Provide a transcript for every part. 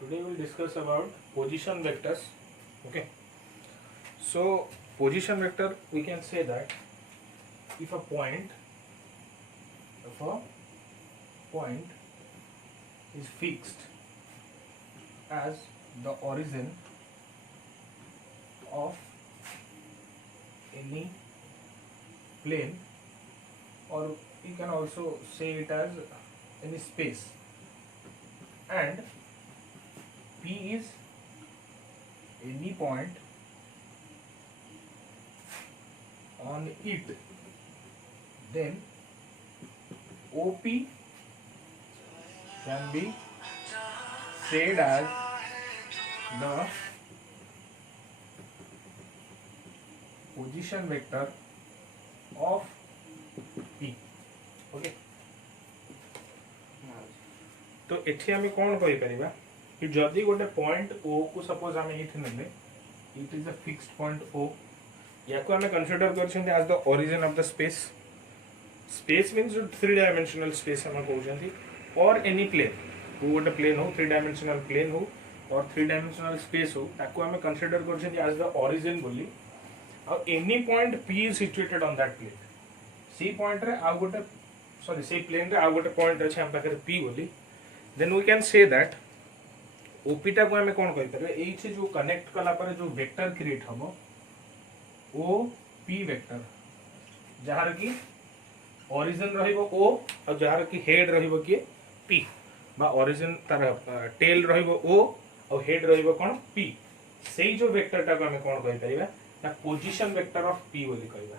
Today we'll discuss about position vectors. Okay. So position vector, we can say that if a point is fixed as the origin of any plane, or you can also say it as any space, and P is any point on it, then OP can be said as the position vector of P. Okay. तो एठी आम कौन कहि परिबा कि जदि गोटे point O को suppose आम ये नेले, it is a fixed point O, या को आम कंसीडर करछन्ते as the origin of the space. Space means जो 3 डायमेंशनल स्पेस हम कहउछन्ती, और एनी प्लेन, वो गोटे प्लेन हो, 3 डायमेंशनल प्लेन हो और 3 डायमेंशनल स्पेस हो, ताको आम कंसीडर करछन्ती एज द ओरिजिन बोली. और any point P is situated on that plane. सी पॉइंट रे आ गोटे सॉरी से प्लेन रे आ गोटे पॉइंट अछि हम पाखरे P बोली. Then we can say that ओपीटा को हमें कौन कहि परबे, एई से जो कनेक्ट कला पर जो वेक्टर क्रिएट हबो ओ पी वेक्टर, जहार की ओरिजिन रहिबो ओ और जहार की हेड रहिबो कि पी, बा ओरिजिन तार टेल रहिबो ओ और हेड रहिबो कोन पी. सेई जो वेक्टरटा को हमें कौन कहि परिबा ना पोजीशन वेक्टर ऑफ पी बोली कहबा.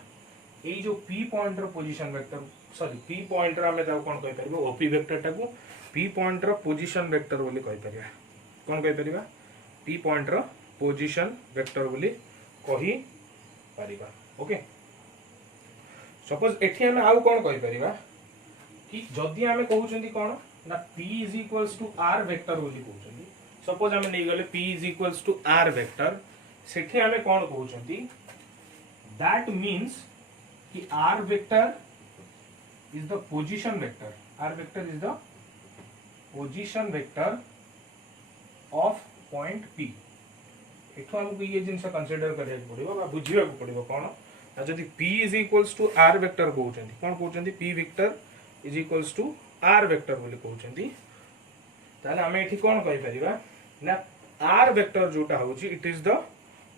एई जो पी पॉइंट रो position vector sorry P point रो हमें ताको कौन कहि परबो, ओपी वेक्टरटा को पी पॉइंट रो पोजीशन वेक्टर बोली कहि परिबा. कौन कहि परिबा, पी पॉइंट रो पोजीशन वेक्टर बोली कहि परिबा. ओके. सपोज एठी हमें आउ कौन कहि परिबा कि जदि हमें कहउचंदी कोन ना p is equals to r vector बोली कहउचंदी. सपोज हमें नै गले p is equals to r vector, सेठी हमें कौन कहउचंदी, दैट मींस कि r vector is the position vector. r vector is the position vector of point P. एठो हमको ये जिनसे कंसीडर करिया पड़िबो बा बुझिया को पड़िबो कोन ना, जदि P is equals to r vector कहउचंदी, कोन कहउचंदी P vector is equals to r vector बोली कहउचंदी, ताले हमें एठी कोन कहि परिबा ना r वेक्टर जोटा होची it is the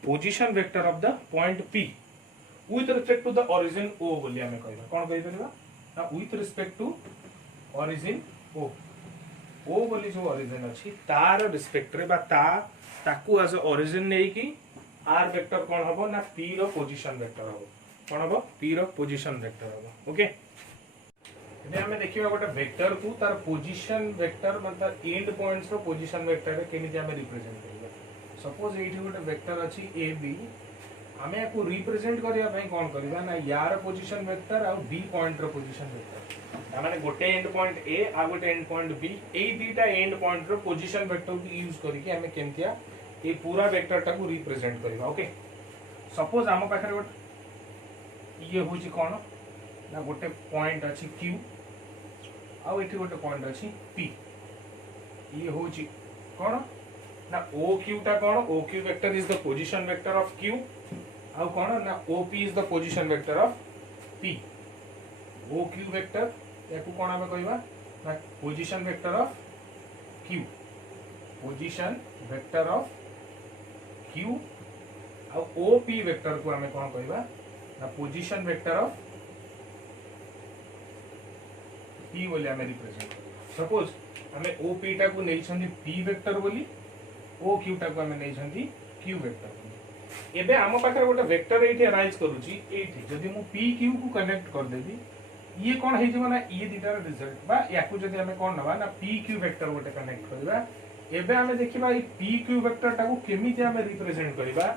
position vector of the point P with respect to the origin O बोली हमें कहबा. कोन कहि परिबा ना with respect to origin O. O बोली जो origin अछि तार रिस्पेक्ट रे बा ताकू एज ओरिजिन नै कि r वेक्टर कोन हबो ना p रो पोजीशन वेक्टर हबो. कोन हबो p रो पोजीशन वेक्टर हबो. ओके. एबे हमें देखिबा गोटे वेक्टर को तार पोजीशन वेक्टर मतलब एंड पॉइंट्स रो पोजीशन वेक्टर रे केनि हमें रिप्रेजेंट करिबा. सपोज एठी गोटे वेक्टर अछि ab, हमें याको रिप्रेजेंट करिया पई कोन करिबा ना यार पोजीशन वेक्टर और b पॉइंट रो पोजीशन वेक्टर, माने गोटे एंड पॉइंट a आ गोटे एंड पॉइंट b, एई दीटा एंड पॉइंट रो पोजीशन वेक्टर को यूज करिके हमें केमतिया ए पूरा वेक्टर टा को रिप्रेजेंट करिबा. ओके. सपोज हम पाखरे गोटे ये होची कोन ना गोटे पॉइंट अछि q आ एठी गोटे पॉइंट अछि p. ये होची कोन ना OQ टा कोन, OQ vector is the position vector of q, आ कोन ना OP इज the position vector of p. OQ vector याकू कोन हमें कहबा ना position vector of q, position vector of q, आ OP वेक्टर को हमें कोन कहबा ना पोजीशन वेक्टर ऑफ p बोली हमें रिप्रेजेंट. सपोज हमें OP टा को नै छंदी p वेक्टर बोली, OQ टा को हमें नै छंदी q वेक्टर बोली. एबे हम पाखरे गोटे वेक्टर एठी अराइज करूची, एठी जदी मु PQ को कनेक्ट कर देबी, ये कौन है ना ये दीटार रिजल्ट बा याकू जदी हमें कौन नबा ना PQ वेक्टर गोटे कनेक्ट करबा. एबे हमें देखिबा ई PQ वेक्टर टाको केमिति हमें रिप्रेजेंट करबा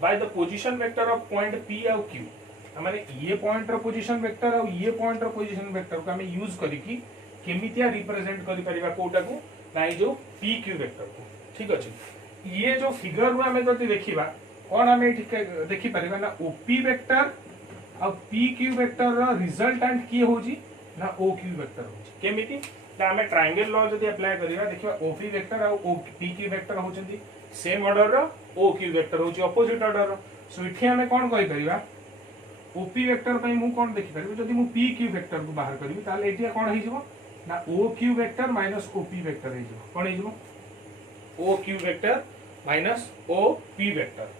by the position vector of point P और Q. माने ये पॉइंट रो पोजीशन वेक्टर और ये पॉइंट रो पोजीशन वेक्टर को हमें यूज करिकि केमितिया रिप्रेजेंट करि परिबा कोटा को ना जो PQ वेक्टर को. ठीक अछि. ये जो फिगर रो हमें जदी देखिबा कोन हमें ठीक देखि परिबा ना OP वेक्टर और PQ वेक्टर रो रिजल्टेंट की होजी ना OQ वेक्टर होची. केमिति आम ट्रायंगल लॉ जब अप्लाई करवा देखिए ओपी वेक्टर और पी क्यू वेक्टर होचंदी सेम ऑर्डर रो ओ क्यू वेक्टर होची अपोजिट ऑर्डर रो सो इठी हमें कोन कहि परिबा ओपी वेक्टर पई मु कोन देखि परिबो जदी मु पी क्यू वेक्टर को बाहर करबी ताले एटिया कोन हे जिवो ना O Q vector minus OP vector हे जिवो कोन हे जिवो O Q vector minus O P vector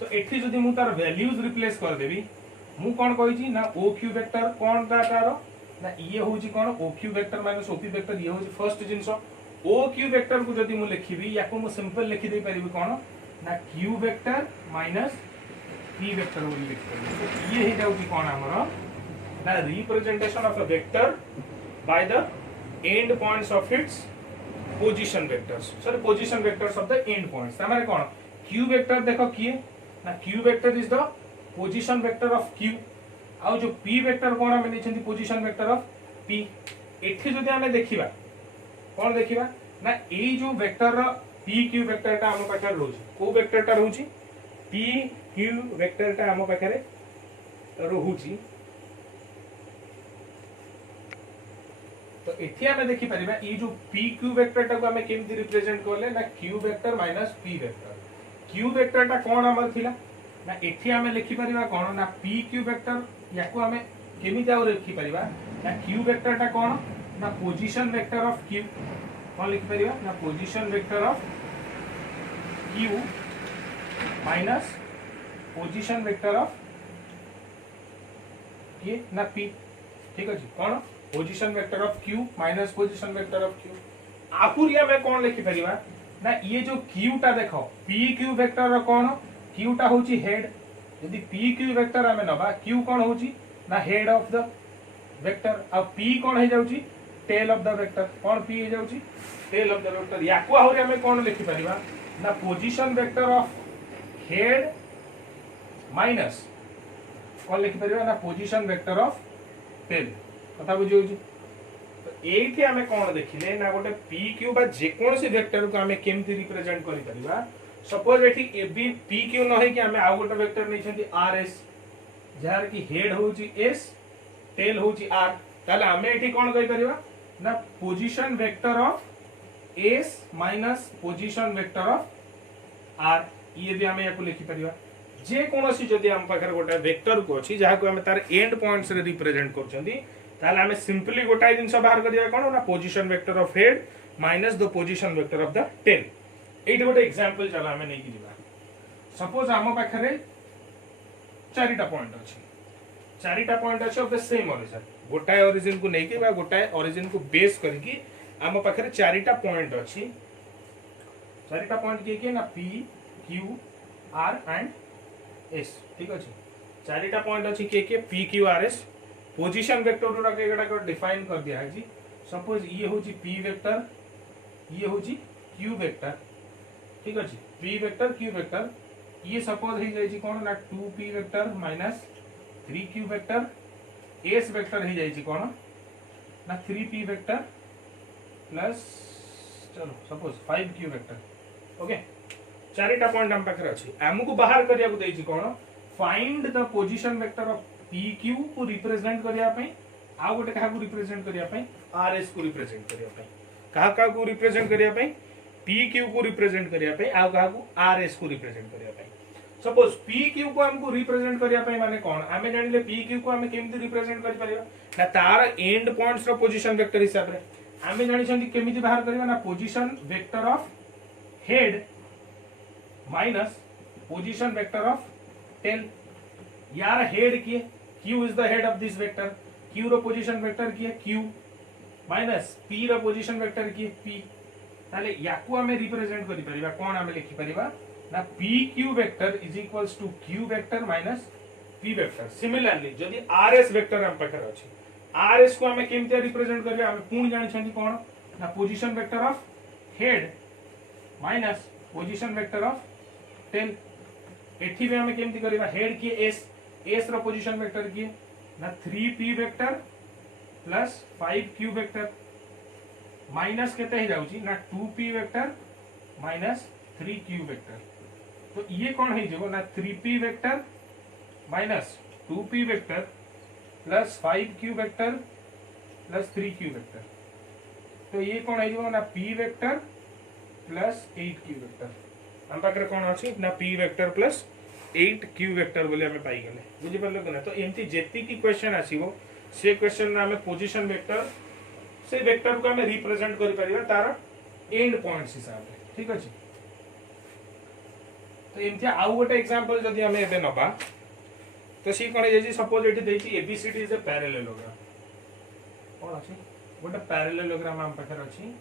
तो एठी जदी मु तार वैल्यूज रिप्लेस कर देबी मु कोन कहि छी ना ओ क्यू वेक्टर कोन तारो ना ये होची कोन O Q vector minus OP vector ये होची फर्स्ट जिंसो ओ क्यू वेक्टर को जदी मु लिखिबी याको मु सिंपल लिखि दे परिबी कोन ना Q vector minus P vector बोली लिख परिबी तो ये ही जाउची कोन हमरो ना representation of a vector by the end points of its position vectors sorry position vectors of the end points तमारे कोन क्यू वेक्टर देखो किए ना Q vector is the position vector of Q आउ जो पी वेक्टर कोन हम नेछंती position vector of P एठी जदी हमें देखिबा कोन देखिबा ना एई जो वेक्टर रो पी क्यू वेक्टर ता हम पाखर रोची को वेक्टर ता रोची पी क्यू वेक्टर ता हम पाखरे रोहुची तो एठी हमें देखि परिबा ई जो पी क्यू वेक्टर ता को हमें केमती रिप्रेजेंट करले ना Q vector minus P vector Q vector ता कोन हमर थिला ना एठी हमें लिखि परिबा कोन ना पी क्यू वेक्टर याको हमें केमिति आउ लिखि परिबा ना क्यू वेक्टर ता कोन ना पोजीशन वेक्टर ऑफ क्यू कोन लिखि परिबा ना position vector of Q minus position vector ऑफ ये ना पी ठीक अछि कोन position vector of Q minus position vector of Q आपुरिया में कोन लिखि परिबा ना ये जो क्यू ता देखो पी क्यू वेक्टर रो कोन क्यू ता होची हेड यदि पी क्यू वेक्टर हमें नबा क्यू कोन होची ना हेड ऑफ द वेक्टर अब पी कोन हे जाउची टेल ऑफ द वेक्टर कोन पी हे जाउची टेल ऑफ द वेक्टर याको आहुरी हमें कोन लिखि परिबा ना position vector of head minus कोन लिखि परिबा ना पोजीशन वेक्टर ऑफ टेल कथा बुझियो छी तो एठी हमें कोन देखिले ना गोटे पी क्यू बा जे कोन से वेक्टर को हमें केमती रिप्रेजेंट करि परिबा सपोज एठी ए बी पी क्यू न है कि हमें आउ गोटे वेक्टर नै छथि आर एस जार की हेड होची एस टेल होची आर ताले हमें एठी कोन कहि परिबा ना position vector of S minus position vector of R ये भी हमें याको लिखि परिबा जे कोनोसी जदि हम पाखर गोटे वेक्टर को अछि जहा को हमें तार एंड पॉइंट्स रे रिप्रेजेंट करछंती ताले हमें सिंपली गोटाई जिंस बाहर करिया कोन ना position vector of head minus the position vector of the tail एठी गोटे एग्जांपल चला हमें नै कि दिबा सपोज हम पाखरे चारिटा पॉइंट अछि चारिटा पॉइंट अछि ऑफ द सेम ओरिजिन गोटाई ओरिजिन को नै कि बा गोटाई ओरिजिन को बेस करके हम पाखरे चारिटा पॉइंट अछि चारिटा पॉइंट के ना P Q R and S ठीक अछि चारिटा पॉइंट अछि के P Q R S position vector रो के एटा को डिफाइन कर दिया है जी सपोज ये होची पी वेक्टर ये होची क्यू वेक्टर ठीक अछि पी वेक्टर क्यू वेक्टर ये सपोज हे जाय छी कोन ना 2p vector minus 3q vector s vector हे जाय छी कोन ना 3p वेक्टर प्लस चलो सपोज 5q वेक्टर ओके चारिटा पॉइंट हम पाखर अछि हमकु बाहर करिया को देई छी कोन find the position vector of pq को रिप्रेजेंट करिया पई आ गोटे कहा को रिप्रेजेंट करिया पई rs को रिप्रेजेंट करिया पई कहा को रिप्रेजेंट करिया पई pq को रिप्रेजेंट करिया पई आ कहा को rs को रिप्रेजेंट करिया पई सपोज pq को हमको रिप्रेजेंट करिया पई माने कोन हमें जानिले pq को हमें केमिति रिप्रेजेंट करि परिबा ना तार एंड पॉइंट्स रो पोजीशन वेक्टर हिसाब रे हमें जानि छथि केमिति बाहर करिबा ना position vector of head minus position vector of tail यार हेड किए q is the head of this vector q रो पोजीशन वेक्टर किए q माइनस p रो पोजीशन वेक्टर किए p ताले याकू हमें रिप्रेजेंट करि परिबा कोन हमें लिखि परिबा ना pq vector is equals to q vector minus p vector similarly जदी rs वेक्टर हम पाखर अछि rs को हमें केमते रिप्रेजेंट करबे हमें पूर्ण जानि छथि कोन ना position vector of head minus position vector of tail एठी भी हमें केमती करबा हेड की s रो पोजीशन वेक्टर की ना 3p vector plus 5q vector minus केते हे जाउची ना 2p vector minus 3q vector तो ये कौन है जो ना 3p vector minus 2p vector plus 5q vector plus 3q vector तो ये कौन है ना p vector plus 8q vector हम पाखे कौन अच्छी ना p vector plus 8q vector बोले हमें पाई गले बुझी पारलो कि ना तो एमती जेती की क्वेश्चन आसीबो से क्वेश्चन रे हमें पोजीशन वेक्टर से वेक्टर को हमें रिप्रेजेंट करि परिबा तार एंड पॉइंट्स हिसाब रे ठीक अछि तो एमती आउ गोटे एग्जांपल जदी हमें एबे नबा तो सी कोन जे सपोज एठी देछि एबीसीडी इज अ पैरेललोग्राम कोन अछि गोटे पैरेललोग्राम हम पाखर अछि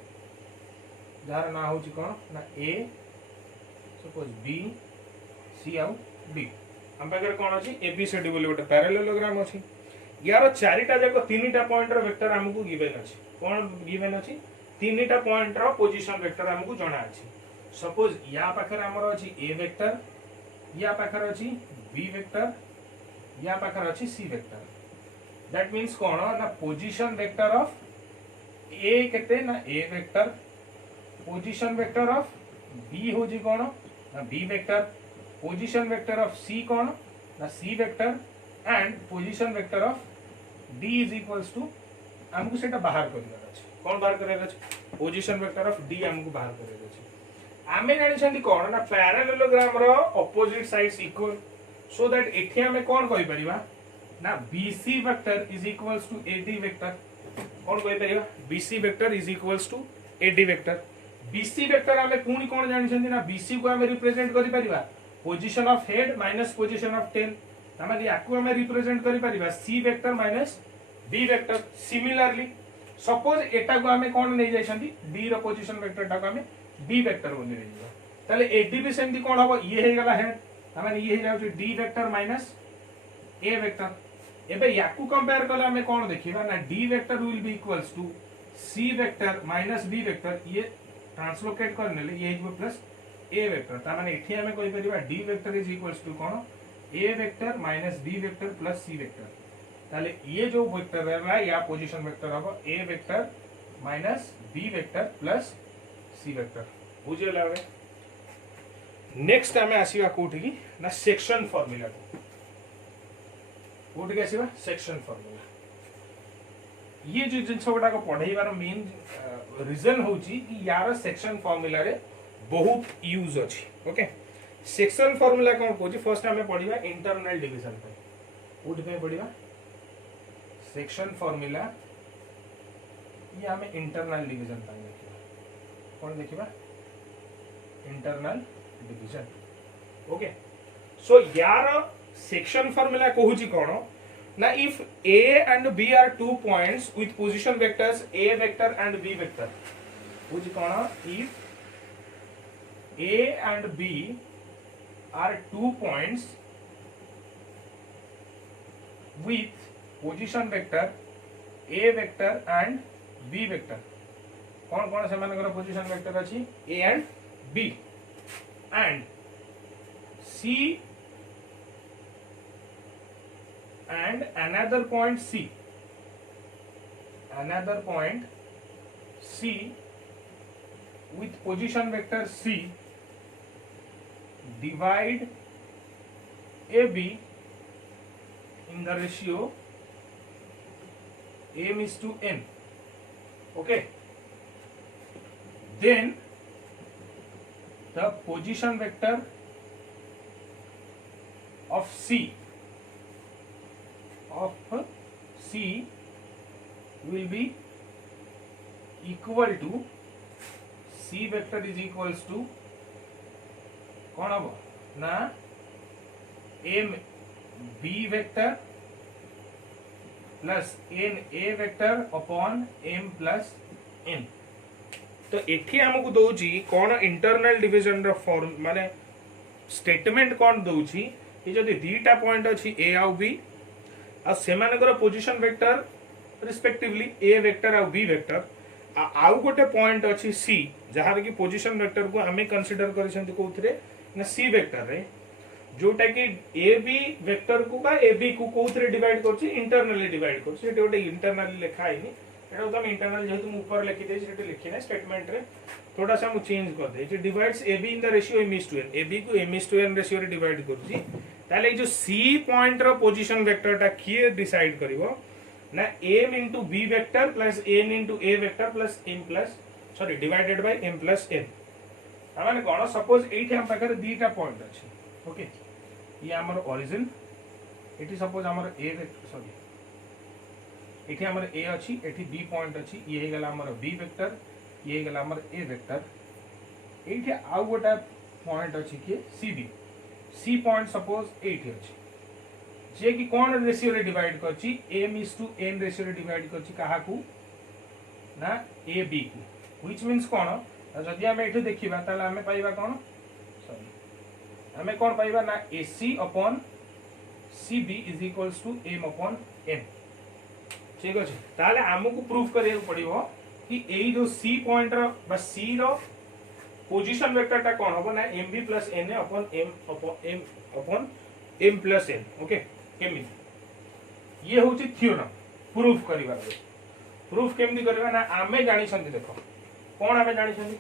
जार ना होछि कोन ना ए सपोज बी सी आउ डी हम पाखर कोन अछि एबीसीडी बोले गोटे पैरेललोग्राम अछि यार चारिटा जाको तीनटा पॉइंट रो वेक्टर हमकु गिवन अछि कोन गिवन अछि तीनटा पॉइंट रो पोजीशन वेक्टर हमकु जणा अछि सपोज या पाखर हमर अछि ए वेक्टर या पाखर अछि बी वेक्टर या पाखर अछि सी वेक्टर दैट मींस कोन ना पोजीशन वेक्टर ऑफ ए केते ना A vector position vector of B हो जी कोन ना B vector position vector of C कोन ना C vector and position vector of D is equals to हमको सेटा बाहर करिवार अछि कोन बाहर करिवार अछि पोजीशन वेक्टर ऑफ डी हमको बाहर करिवार अछि आमे जानि छथि कोन ना पैरेललोग्राम रो opposite sides equal so that एठी हमें कोन कहि परिबा ना BC vector is equals to AD vector कोन कहि परिबा BC vector is equals to AD vector BC vector हमें पुनी कोन जानि छथि ना बीसी को हमें रिप्रेजेंट करि परिबा position of head minus position of tail हमें याकू हमें रिप्रेजेंट करि परिबा C vector minus B vector similarly suppose एटा को हमें कोन नै जाय छथि डी रो पोजीशन वेक्टर टा को हमें बी वेक्टर बोली रही ताले एडी भी सेमती कोन हबो ये हे गला हेड हमें ये हे जाउ D vector minus A vector एबे याकू कंपेयर करला हमें कोन देखिबा ना D vector will be equals to C vector minus B vector ये ट्रांसलोकेट करने ले ये इक्वल प्लस ए वेक्टर ता माने एठी हमें कहि परिबा D vector is equals to कोन A vector minus B vector plus C vector ताले ये जो वेक्टर है या पोजीशन वेक्टर हबो A vector minus B vector plus C vector बुझे लागे नेक्स्ट हमें आसीबा कोठी की ना सेक्शन फार्मूला को कोठी के आसीबा सेक्शन फार्मूला ये जो जिन सबटा को पढाइबार मेन रीजन होची कि यार सेक्शन फार्मूला रे बहुत यूज अछि ओके सेक्शन फार्मूला कोन कोची फर्स्ट हमें पढिबा इंटरनल डिवीजन पे कोठी पे पढिबा सेक्शन फार्मूला ये हमें इंटरनल डिवीजन पे देखिबा कौन देखिबा इंटरनल डिवीजन ओके सो यार सेक्शन फार्मूला कहूची कोन ना if a and b are two points with position vectors a vector and b vector कहूची कोन if a and b are 2 points with position vector a vector and b vector कौन कौन से मानकर position vector अछि a and b and c and another point c with position vector c divide ab in the ratio m is to n okay then the position vector of C will be equal to C vector is equals to कौन हबो ना m b vector plus n a vector upon m plus n तो एठी हमकु दोउची कोन internal division रो form माने स्टेटमेंट कोन दोउची कि जदी दीटा पॉइंट अछि a आउ b आ सेमानकर position vector respectively a vector आ b वेक्टर आउ गोटे पॉइंट अछि c जहार कि पोजीशन वेक्टर को हमें कंसीडर करिसंती कोथरे ना c वेक्टर रे जोटा कि a b वेक्टर को बा a b को कोथरे डिवाइड करछि इंटरनली डिवाइड करछि एटे गोटे इंटरनली लिखा आइनी एटा तो हम इंटरनल जेतु हम ऊपर लिखि देछि सेटे लिखि नै स्टेटमेंट रे थोड़ा सा हम चेंज कर दे जे divides ab in the ratio m is to n ab को m is to n ratio रे डिवाइड करछि ताले जो c पॉइंट रो पोजीशन वेक्टर टा किए डिसाइड करिवो ना m into b vector plus n into a vector plus m plus sorry divided by m plus n माने कोन सपोज एठी हम पाखर दीटा पॉइंट अछि ओके ये हमर ओरिजिन एठी सपोज हमर a वेक्टर सॉरी एठी हमर a अछि एठी b पॉइंट अछि ये हे गला हमर b वेक्टर ये हे गला हमर a वेक्टर एठी आउ गोटा पॉइंट अछि के c पॉइंट सपोज एठी अछि जे कि कोन रेशियो रे डिवाइड करछि m/n रेशियो रे डिवाइड करछि काहा को ना a b को व्हिच मींस कोन जदि हम एठी देखिबा ताले हमें पाइबा कोन सॉरी हमें कोन पाइबा ना ac upon cb is equals to m upon n ठीक अछि ताले हमकु प्रूफ करिया पड़िबो कि एई जो c पॉइंट रो बा c रो पोजीशन वेक्टर ता कोन होबो ना mb plus n upon m plus n okay केमि ये होची थ्योरम प्रूफ करिबा प्रूफ केमि करबा ना आमे जानि छथि देखो कोन आमे जानि छथि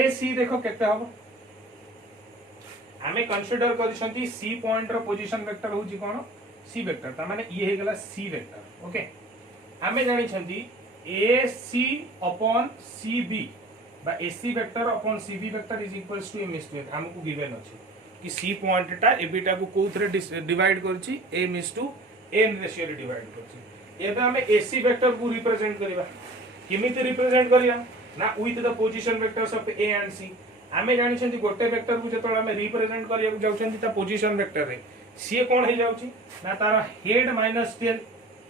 AC देखो केते हबो आमे कंसीडर करि छथि C पॉइंट रो पोजीशन वेक्टर होची कोन C वेक्टर ता माने ये हे गला C वेक्टर ओके आमे जानि छथि AC upon CB बा AC vector upon CB vector is equals to m is to n हमकु गिवन अछि कि C पॉइंट टा एबिटा को कोथरे डिवाइड करछि m is to n ratio रे डिवाइड करछि एबे हमें AC वेक्टर को रिप्रेजेंट करिबा किमिति रिप्रेजेंट करिया ना with the position vectors of A and C हमें जानि छथि गोटे वेक्टर को जतोळ हमें रिप्रेजेंट करिया जाउ छथि ता पोजीशन वेक्टर रे C कोन हे जाउछि ना तार head minus tail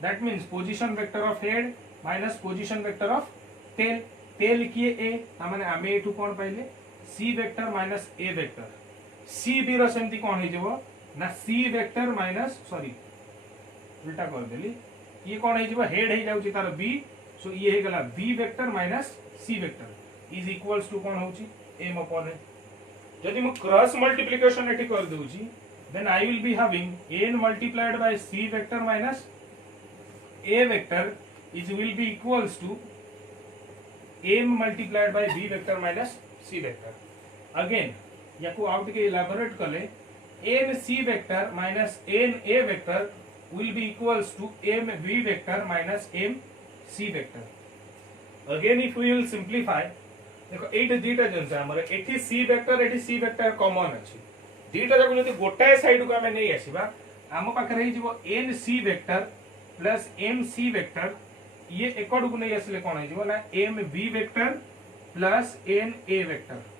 that means position vector of head minus position vector of tail tail किए A माने हमें एठु कोन पाइले C vector minus A vector C B रो सेमति कोन हे जबो ना C वेक्टर माइनस सॉरी उल्टा कर देली ये कोन हे जबो हेड हे जाउछि तार B सो ये हे गला B vector minus C vector is equals to कोन होछि m upon n जदि म क्रॉस मल्टीप्लिकेशन एठी कर दोछि then I will be having n multiplied by C vector minus A vector is will be equals to m multiplied by B vector minus C vector again याको out के elaborate करले n C vector minus n A vector will be equals to m B vector minus m C vector again if we will simplify देखो एटा दीटा जंस हमर एठी C vector common अछि दीटा जको जति गोटाए साइड को हमें नै आसीबा हम पाखर हे जिवो n C vector plus m C vector ये एकड को नै आसले कोन हे जिवो ना m B vector plus n A vector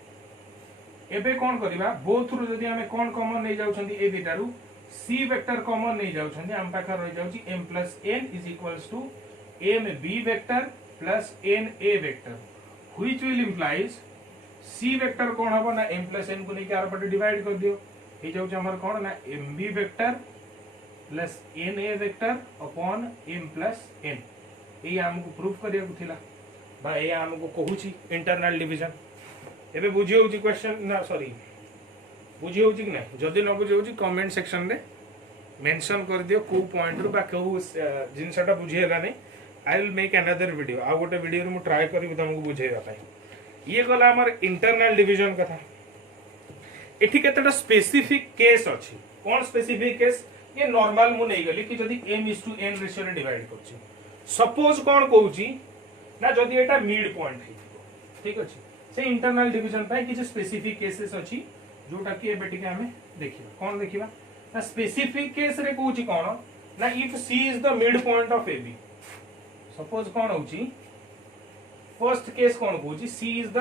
एबे कोन करिबा बोथ रु जदि हमें कोन कॉमन नै जाउ छथि ए दीटा रु C वेक्टर कॉमन नै जाउ छथि हम पाखर रहि जाउ छी m plus n is equals to m B vector plus n A vector which will implies C vector कोन हबो ना m plus n को नै के आर पटे डिवाइड कर दियो हे जाउ छ हमर कोन ना m B vector plus n A vector upon m plus n ए हमको प्रूफ करिया को थिला बा ए हमको कहू छी इंटरनल डिवीजन एबे बुझी होउची क्वेश्चन ना सॉरी बुझी होउची कि ना जदी न बुझी होउची कमेंट सेक्शन रे मेंशन कर दियो को पॉइंट रु बा कहू जिनसटा बुझी हला नै I will make another video आ गोटे वीडियो मु ट्राई करिबो तुमको बुझेबा पाई ये गला हमर इंटरनल डिवीजन कथा एठी केतटा स्पेसिफिक केस अछि कोन स्पेसिफिक केस ये नॉर्मल मु नै गली कि जदी m/n रेशियो रे डिवाइड करछि सपोज कोन कहूची ना जदी एटा मिड पॉइंट है ठीक अछि से इंटरनल डिवीजन पाई कि स्पेसिफिक केसेस अछि जोटा कि एबे टिके हमें देखिबा कोन देखिबा ना स्पेसिफिक केस रे कहूची कोन ना if C is the mid point of AB suppose कोन होची फर्स्ट केस कोन कहूची C is the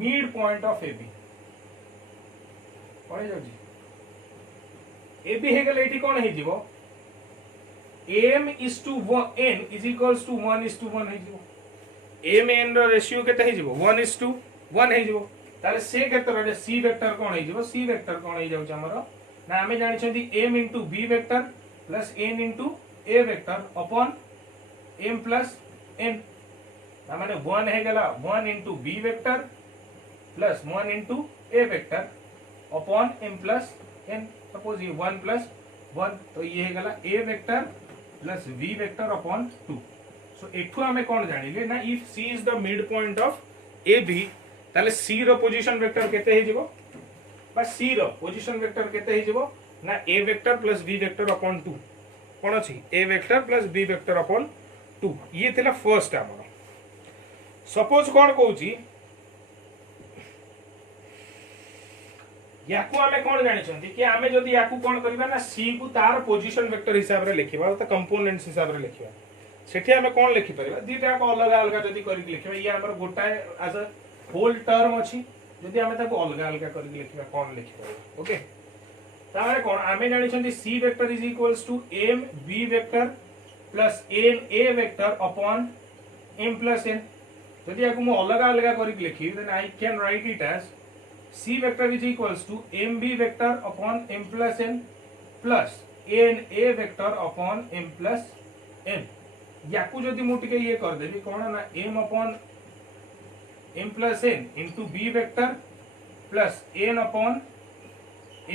mid point of AB पढे जाउची AB हे गेले एठी कोन हे जिवो m is to n is equals to 1 is to 1 हे जिवो m n रो रेशियो केते हे जिवो 1 is to 1 हे जिवो ताले से क्षेत्र रे C वेक्टर कोन हे जिवो C वेक्टर कोन हे जाउछ हमरो ना हमें जानि छथि m into B vector plus n into A vector upon m plus n ना माने 1 हे गेला 1 into B vector plus 1 into A vector upon m plus n suppose ये 1 plus 1 तो ये हे गेला A vector plus V vector upon 2 सो एठु हमें कोन जानिले ना if C is the mid point of AB ताले C रो पोजीशन वेक्टर केते हे जिवो बा C रो पोजीशन वेक्टर केते हे जिवो ना A vector plus V vector upon 2 कौन अच्छी A vector plus B vector upon 2 ये थिला फर्स्ट आमर सपोज कौन कहूची याकू आमे कौन जानि छथि कि आमे जदी याकू कौन करबा ना सी को तार पोजीशन वेक्टर हिसाब रे लिखिबा त कंपोनेंट्स हिसाब रे लिखिबा सेठी आमे कौन लिखि परिबा दीटा को अलग अलग जदी करि लिखिबा ये हमर गोटाए एज अ होल टर्म अछि जदी आमे ताको अलग अलग करि लिखिबा कौन लिखि परिबा ओके तारे कौन आमे जानि छथि C vector is equals to M B vector plus N A vector upon M plus N जदी याकू मु अलग अलग करि लिखि then I can write it as C vector is equals to mb vector upon m plus n plus na vector upon m plus n याकू जदि मु टिके ये कर देबी कोन ना m upon m plus n into b vector plus n upon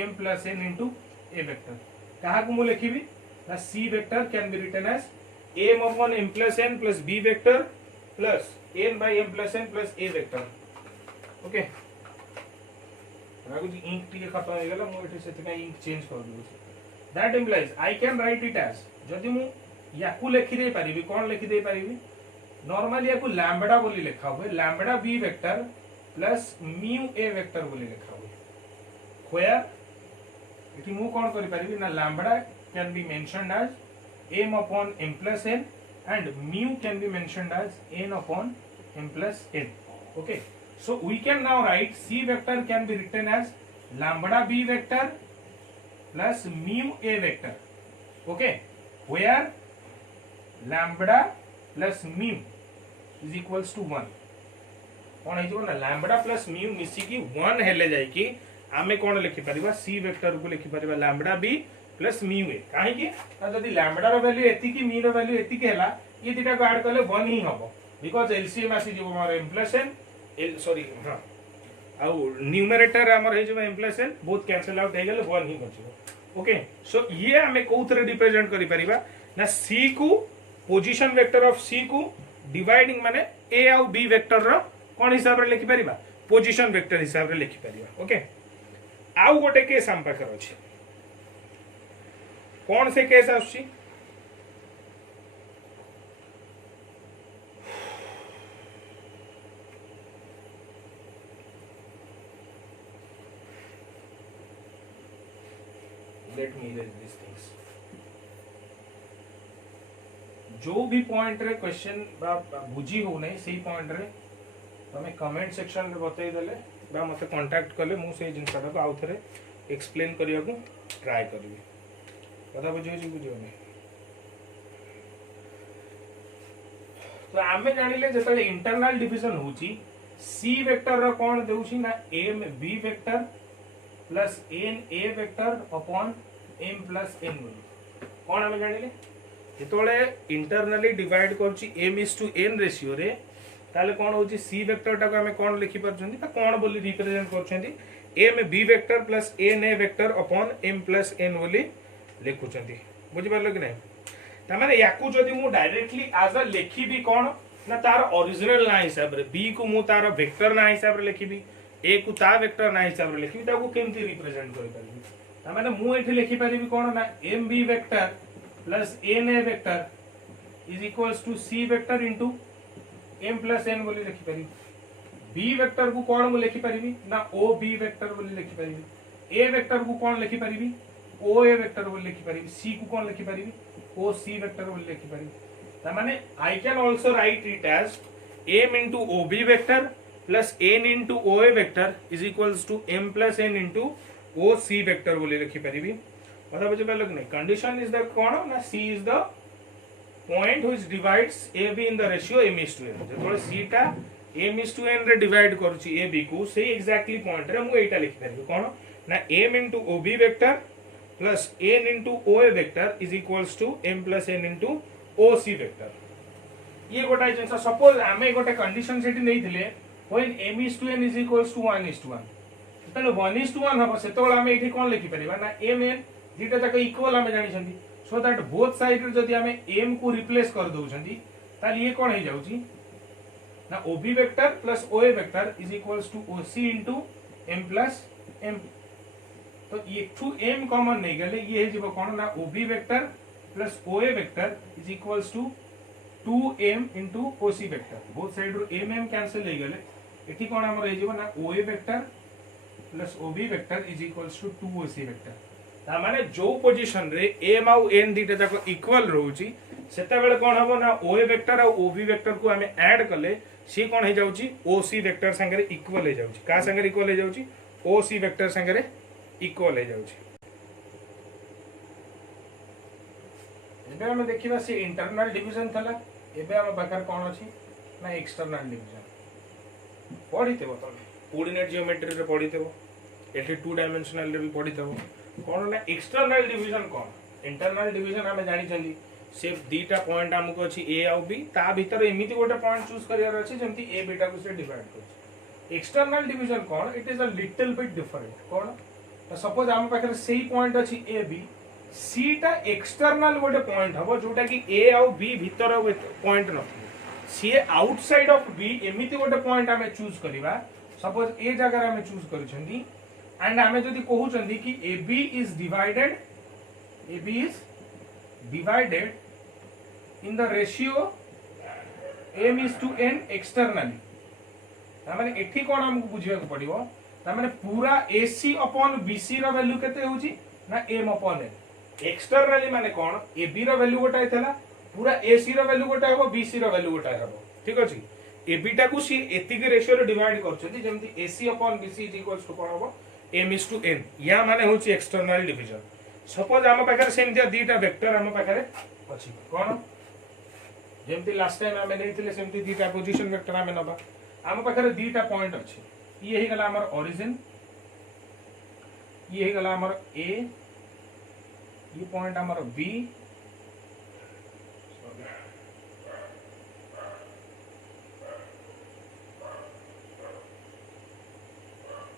m plus n into a vector कहा को मु लिखिबी ना C vector can be written as m upon m plus n plus b vector plus n by m plus n plus a vector okay रागु जी ink टिके खत्म हो गेला मु एठी सेति इंक चेंज कर दउ that implies I can write it as जदि मु याकू लिखि दे परिबी कोन लिखि दे परिबी नॉर्मली याकू लैम्बडा बोली लिखा हुए lambda B vector plus mu A vector बोली लिखा हुए वेयर एठी मु कोन करि परिबी ना lambda can be mentioned as m upon m plus n and mu can be mentioned as n upon m plus n okay. So we can now write C vector can be written as lambda b vector plus mu a vector okay where lambda plus mu is equals to 1 कौन है जो ना lambda plus mu मिसी की 1 हेले जाय कि आमे कौन लिखि परिबा C vector को लिखि परिबा lambda b plus mu a काहे कि जदी lambda रो वैल्यू एति की mu रो वैल्यू एति के हला ये दिटा को ऐड करले 1 ही हबो बिकॉज़ एलसीएम आसी जो हमारा m plus n सॉरी हां आ न्यूमरेटर हमर हे जो m plus n both cancel out हे गेले 1 ही बचिबो ओके सो ये हमें कोथरे रिप्रेजेंट करि परिबा ना c को पोजीशन वेक्टर ऑफ c को डिवाइडिंग माने a और b वेक्टर रो कोन हिसाब रे लिखि परिबा पोजीशन वेक्टर हिसाब रे लिखि परिबा ओके आउ गोटे केस हम पाखर अछि कोन से केस आछि let me erase these things जो भी पॉइंट रे क्वेश्चन बा बुझी हो नै सेही पॉइंट रे तमे कमेंट सेक्शन रे बतै देले बा मते कांटेक्ट करले मु से जिनसा को आउ थरे एक्सप्लेन करिया को ट्राई करबी कथा बुझियो जी बुझियो नै तो आमे जानिले जतले इंटरनल डिवीजन होची सी वेक्टर रो कोन देउची ना m b vector plus n a vector upon m plus n कौन हमें जानिले जेतोले इंटरनली डिवाइड करछि m is to n ratio रे ताले कोन होछि c वेक्टर टा को हमें कोन लिखि परछंती ता कोन बोली रिप्रेजेंट करछंती m b vector plus n a vector upon m plus n बोली लिखुछंती बुझि परलो कि नै ता माने याकू जदी मु डायरेक्टली एज अ लिखि भी कोन ना तार ओरिजिनल ना हिसाब रे b को मु तार वेक्टर ना हिसाब रे लिखिबी ए को ता वेक्टर ना हिसाब रे लिखिबी ताको केमती रिप्रेजेंट करि परबी ता माने मु एठी लिखि परबी कोन ना M B vector plus N A vector is equals to C vector into M plus N बोली लिखि परबी बी वेक्टर को कोन मु लिखि परबी ना ओ बी वेक्टर बोली लिखि परबी ए वेक्टर को कोन लिखि परबी ओ ए वेक्टर बोली लिखि परबी सी को कोन लिखि परबी ओ सी वेक्टर बोली लिखि परबी ता माने I can also write it as m into ob vector plus n into oa vector is equals to m plus n into oc vector बोली लिखि परिबी कथा बुझे परलो कि नै कंडीशन इज द कोन ना c is the point which divides ab in the ratio m is to n जेतोले c टा m is to n रे divide करूची ab को सेही एक्जेक्टली पॉइंट रे मु एटा लिखि परिबी कोन ना m into ob vector plus n into oa vector is equals to m plus n into oc vector ये गोटा जिंस सपोज आमे गोटे कंडीशन सेठी नै थिले when m is to n is equals to 1 is to 1 तले 1 is to 1 हबो सेतोल आमे एठी कोन लिखि परिबा ना m n दिटा तक इक्वल आमे जानि छथि सो दैट बोथ साइड रे जदि आमे m को रिप्लेस कर दउ छथि ताली ये कोन हे जाउची ना ob vector plus oa vector is equals to oc into m plus m तो ये टू m कॉमन नै गेले ये हे जिवो कोन ना ob vector plus OA vector is equals to 2m into OC vector both side रो m कैंसिल हो गले एठी कोन हमर हो ना OA vector plus OB vector is equals to 2OC vector ता माने जो पोजीशन रे m आउ n दीटा जाको इक्वल रहउची सेता बेले कोन हबो ना OA वेक्टर आ OB वेक्टर को हमें ऐड करले सी कोन हे जाउची OC वेक्टर संगे इक्वल हे जाउची का संगे इक्वल हे जाउची OC वेक्टर संगे इक्वल हे जाउची एबे हम देखिबा से इंटरनल डिवीजन थला एबे हम बाकर कोन अछि ना एक्सटर्नल डिवीजन पढितेबो तमे कोऑर्डिनेट जियोमेट्री रे पढितेबो एठी 2 डायमेंशनल रे भी पढितेबो कोन ना एक्सटर्नल डिवीजन कोन इंटरनल डिवीजन हमें जानि छली सिर्फ दीटा पॉइंट हमको अछि ए आ बी ता भीतर एमिति गोटे पॉइंट चूज करियार अछि जेमति ए बीटा को से डिवाइड कर external division cone it is a little bit different cone suppose हम पाखरे सेही पॉइंट अछि ए बी सी टा एक्सटर्नल गोटे पॉइंट हबो जोटा कि ए आ बी भीतर पॉइंट न सी आउटसाइड ऑफ बी एमिति गोटे पॉइंट हमें चूज करिवा सपोज ए जगह हमें चूज करिसंदी एंड हमें जदि कहउचंदी कि A B is divided in the ratio m is to n externally तामाने एठी कोन हमकु बुझिया को पड़िबो तामाने पूरा ac upon bc रो वैल्यू केते होची ना m upon n एक्सटर्नली माने कोन ab रो वैल्यू गोटा हेतला पूरा ac रो वैल्यू गोटा हेबो bc रो वैल्यू गोटा हेबो ठीक अछि ab टा को सी एति के रेशियो रे डिवाइड करछथि जेमति ac upon bc = कोन होबो m is to n या माने होची एक्सटर्नल डिवीजन सपोज हम पाखरे सेम दिया दीटा वेक्टर हम पाखरे अछि कोन जेमति लास्ट टाइम हमें नैथिले सेमति दीटा पोजीशन वेक्टर हमें नबा हम पाखरे दीटा पॉइंट अछि ये हे गला हमर ओरिजिन ये हे गला हमर ए ये पॉइंट हमर बी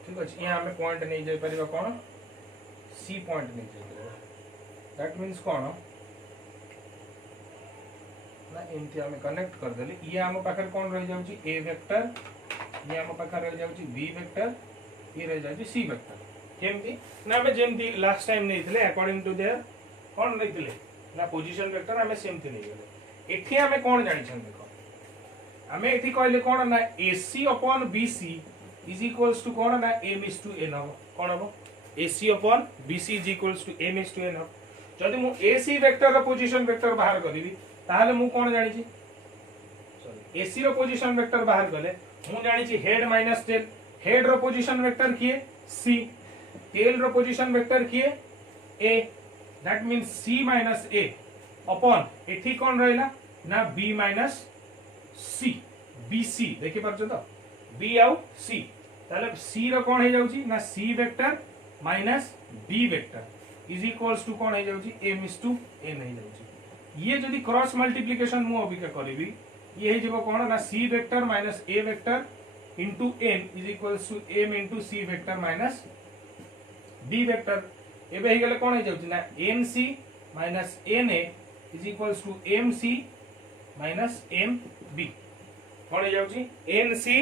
ठीक अछि यहाँ हमें पॉइंट नहीं जाय परिबा कोन सी पॉइंट नहीं जाय दैट मींस कोन ना एमती हमें कनेक्ट कर देले ये हम पाखर कोन रह जाउची ए वेक्टर ये हम पाखर रह जाउची बी वेक्टर ये रह जाउची सी वेक्टर केमती ना हमें जेमती लास्ट टाइम नैथिले अकॉर्डिंग टू देयर कोन नैथिले ना पोजीशन वेक्टर हमें सेमती नै गेले एठी हमें कोन जानि छन देखो हमें एठी कहले कोन ना AC upon BC is equals to कोन ना m is to n हो कोन हो AC upon BC is equals to m is to n हो जदि मु AC वेक्टर रो पोजीशन वेक्टर बाहर करबी ताहले मु कोन जानि छी सॉरी AC रो पोजीशन वेक्टर बाहर गले मु जानि छी हेड माइनस टेल हेड रो पोजीशन वेक्टर किए C टेल रो पोजीशन वेक्टर किए A that means C minus A upon एठी कोन रहला ना B माइनस C BC देखि परछ तो B आउ C ताले C रो कोन हे जाउची ना C vector minus B vector is equals to कोन हे जाउची m is to n हे जाउची ये जदि क्रॉस मल्टीप्लिकेशन मु अभी का करबी ये हे जेबो कोन ना c vector minus a vector into n is equals to m into c vector minus b vector एबे हे गेले कोन हे जाउची ना nc minus na is equals to mc minus mb कोन हे जाउची nc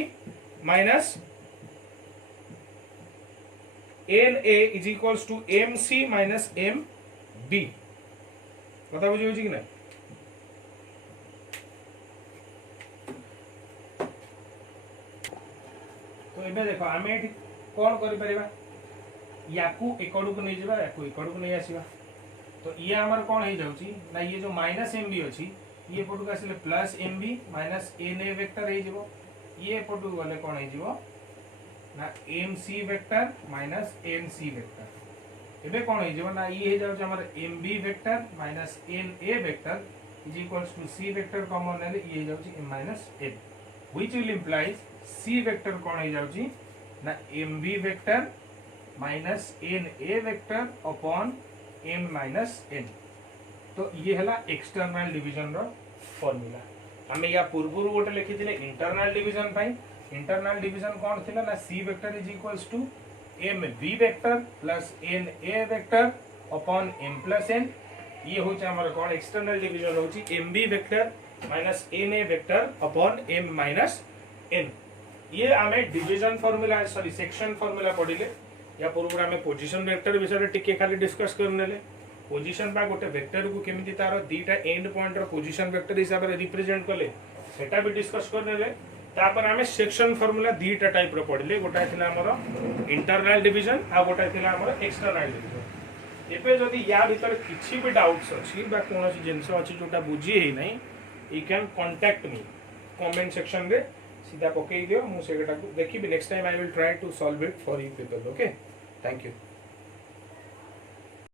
minus na is equals to mc minus mb कथा बुझी होची कि ना तो एबे देखो हमें एठी कोन करि परिबा याकू एकड़ू को नै जेबा याकू एकड़ू को नै आसीबा तो ये हमर कोन हे जाउची ना ये जो माइनस mb अछि ये पटू का आसीले plus mb minus na vector हे जेबो ये पटू गले कोन हे जेबो ना mc vector minus nc vector एबे कोन हे जेबो ना ये हे जाउछ हमर mb vector minus na vector is equals to c vector common ले ये जाउछ m minus n which will implies c vector कोन हे जाउछ ना mb vector minus na vector upon m minus n तो ये हला एक्सटर्नल डिवीजन रो फार्मूला हमें या पूर्वरु गोटे लिखिथिले इंटरनल डिवीजन पई इंटरनल डिवीजन कोन थिला ना c vector is equals to mb vector plus na vector upon m plus n ये होचे हमर कोन एक्सटर्नल डिवीजन होची mb vector minus na vector upon m minus n ये हमें division formula sorry section formula पढिले या पूर्व हमें पोजीशन वेक्टर विषय टिके खाली डिस्कस करनेले पोजीशन बा गोटे वेक्टर को केमिति तार दीटा एंड पॉइंट रो पोजीशन वेक्टर हिसाब रे रिप्रेजेंट कले सेटा भी डिस्कस करनेले तापर आमे सेक्शन फार्मूला दीटा टाइप रो पढले गोटा थिला हमर इंटरनल डिवीजन आ गोटा थिला हमर एक्सटर्नल डिवीजन एपे जदी या भीतर किछि भी डाउट्स अछि बा कोनोसी जिंस अछि जोटा बुझी हे नै you can contact me comment section रे सीधा पकई दियो मु सेटा को देखि next time I will try to solve it for you people okay thank you.